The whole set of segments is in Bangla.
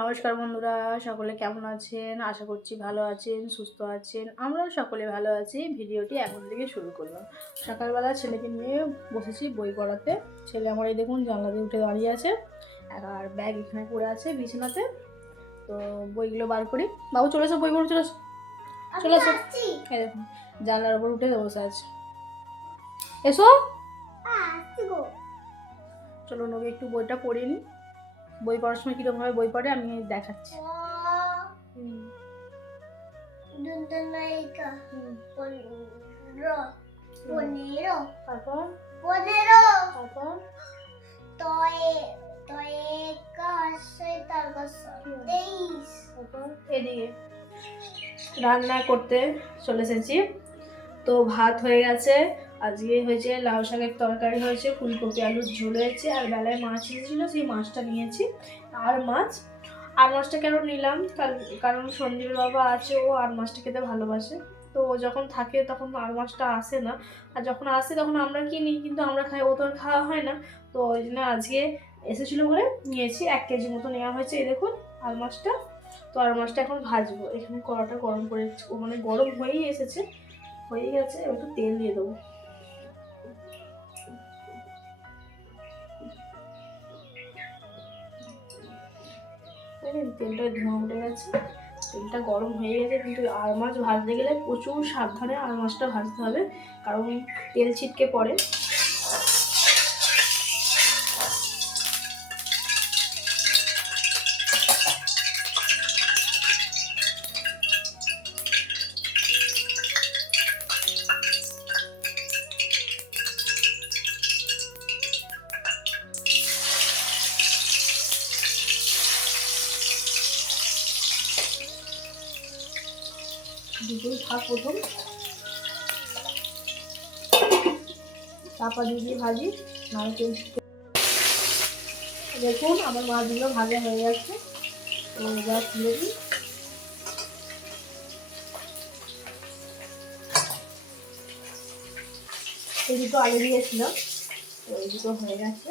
নমস্কার বন্ধুরা, সকলে কেমন আছেন? আশা করছি ভালো আছেন, সুস্থ আছেন। আমরাও সকলে ভালো আছি। ভিডিওটি এখন থেকে শুরু করলাম। সকালবেলা ছেলেকে নিয়ে বসেছি বই পড়াতে। ছেলে আমার এই দেখুন জানলা দিয়ে উঠে দাঁড়িয়ে আছে, আর ব্যাগ এখানে পড়ে আছে বিছানাতে। তো বইগুলো বার করি। বাবু চলে এসো, বই পড়ে চলে এসো, চলে এসো। এই দেখুন জানলার উপর উঠে বসে আছে। এসো, চলো নবী একটু বইটা পড়ে নি। বই পড়ার সময় কিরকমভাবে বই পড়ে আমি দেখাচ্ছি। এদিকে রান্না করতে চলে এসেছি। তো ভাত হয়ে গেছে, আজকে হয়েছে লাউ শাকের তরকারি হয়েছে, ফুলকপি আলুর ঝোল হয়েছে, আর বেলায় মাছ এসেছিলো সেই মাছটা নিয়েছি। আর মাছটা কেন নিলাম, কারণ সন্দীপের বাবা আছে, ও আর মাছটা খেতে ভালোবাসে। তো ও যখন থাকে তখন আর মাছটা আসে না, আর যখন আসে তখন আমরা কিনি, কিন্তু আমরা খাই, ও তো আর খাওয়া হয় না। তো ওই জন্য আজকে এসেছিলো বলে নিয়েছি, 1 কেজি মতো নেওয়া হয়েছে। এই দেখুন আর মাছটা। তো আর মাছটা এখন ভাজবো। এখানে কড়াটা গরম করে, মানে গরম হয়েই এসেছে, হয়ে গেছে। একটু তেল দিয়ে দেবো। তেলটা ধোঁয়া উঠে গেছে, তেলটা গরম হয়ে গেছে। কিন্তু আর মাছ ভাজতে গেলে প্রচুর সাবধানে আর মাছটা ভাজতে হবে, কারণ তেল ছিটকে পড়ে। দুটোই থাক, প্রথম চাপা দিয়ে ভাজি, নাহলে তেল। দেখুন আমার মাছগুলো ভাজা হয়ে গেছে, তো এবার তুলে দিই। এই দুটো আগে দিয়েছিলাম, তো এই দুটো হয়ে গেছে।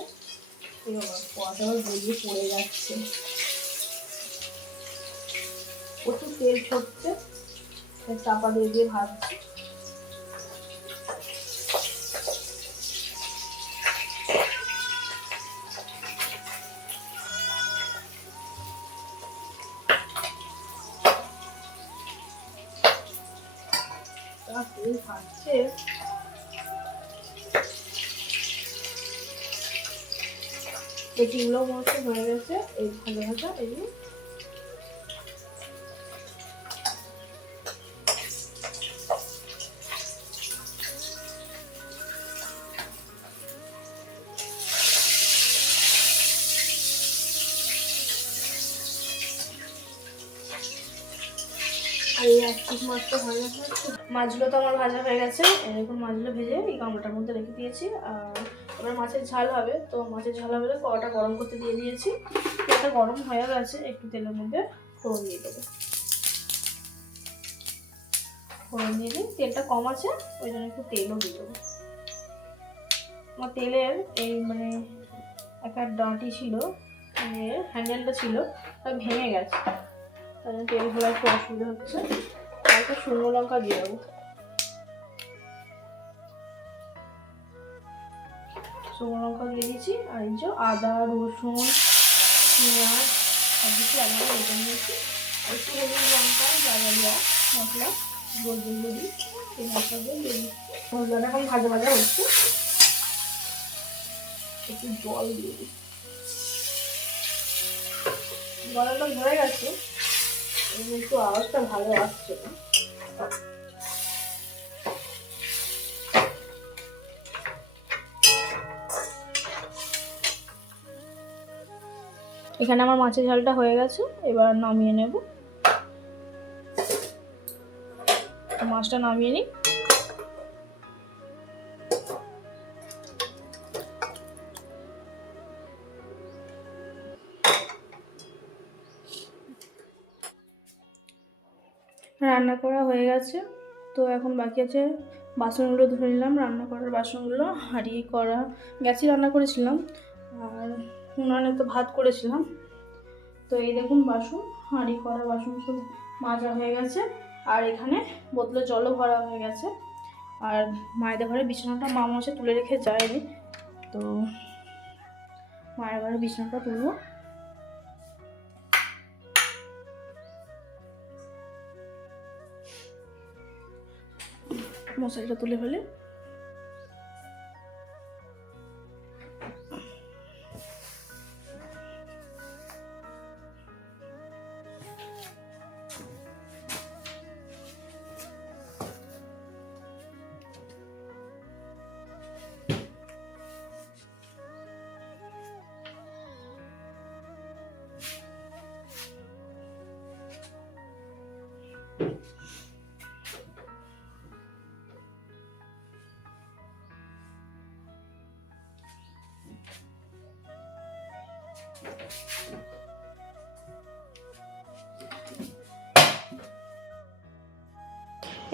কড়াটা গলিয়ে পড়ে যাচ্ছে, প্রচুর তেল ছড়ছে, চাপা দিয়ে ভাজছি। তেল ভাজছে, পেটিগুলো মতো হয়ে গেছে। এই ভাজা ভাজা এগুলো আর এই 1 পিস মাছটা হয়ে গেছে। মাছগুলো তো আমার ভাজা হয়ে গেছে। এরকম মাছগুলো ভেজে এই গামলাটার মধ্যে রেখে দিয়েছি। আর এবার মাছের ঝাল হবে, তো মাছের ঝাল হবে কড়াটা গরম করতে দিয়ে দিয়েছি। তেলটা গরম হয়ে গেছে, একটু তেলের মধ্যে ফোড়ন দিয়ে দেবো। ফোড়ন দিয়ে দিই, তেলটা কম আছে ওই জন্য একটু তেলও দিয়ে দেবো। আমার তেলের এই মানে একটা ডাঁটি ছিল, হ্যান্ডেলটা ছিল, তাই ভেঙে গেছে, তাই জন্য তেল ভরা একটু অসুবিধা হচ্ছে। আর একটা শুকনো লঙ্কা দিয়ে দেবো। শুকনো লঙ্কা দিয়ে দিয়েছি, আর এই যে আদা রসুন পেঁয়াজ সব কিছু আলাদা রেখে নিয়েছি। আর একটু হলুদ লঙ্কা দেওয়া মশলা গোলগুলো দিই, এই মশলাগুলো দিয়ে দিচ্ছি। মশলাটা এখন ভাজা ভাজা হচ্ছে, একটু জল দিয়ে দিই। গলাটা ধরে গেছে, একটু আওয়াজটা ভালো আসছে না। এখানে আমার মাছের ঝালটা হয়ে গেছে, এবার নামিয়ে নেব। মাছটা নামিয়ে নিই। রান্না করা হয়ে গেছে, তো এখন বাকি আছে বাসনগুলো ধুয়ে নিলাম। রান্না করার বাসনগুলো, হাঁড়ি কড়া, গ্যাসে রান্না করেছিলাম, আর উনানে তো ভাত করেছিলাম। তো এই দেখুন বাসন, হাঁড়ি করা বাসন সব মাজা হয়ে গেছে। আর এখানে বোতলে জলও ভরা হয়ে গেছে। আর মায়েদের ঘরে বিছানাটা মা মাসে তুলে রেখে যায়নি, তো মায়ের ঘরে বিছানাটা তুলবো। মশারিটা তুলে ফেলে।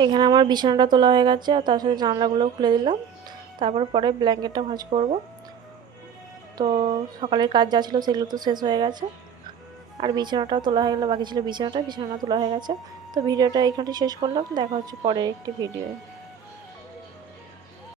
এখানে আমার বিছানাটা তোলা হয়ে গেছে, আর তার সাথে জানলাগুলো খুলে দিলাম। তারপর পরে ব্ল্যাঙ্কেটটা ভাঁজ করব। তো সকালের কাজ যা ছিল সেগুলো তো শেষ হয়ে গেছে, আর বিছানাটাও তোলা হয়ে গেলো, বাকি ছিল বিছানা তোলা হয়ে গেছে। তো ভিডিওটা এইখানে শেষ করলাম, দেখা হচ্ছে পরের একটি ভিডিওয়ে।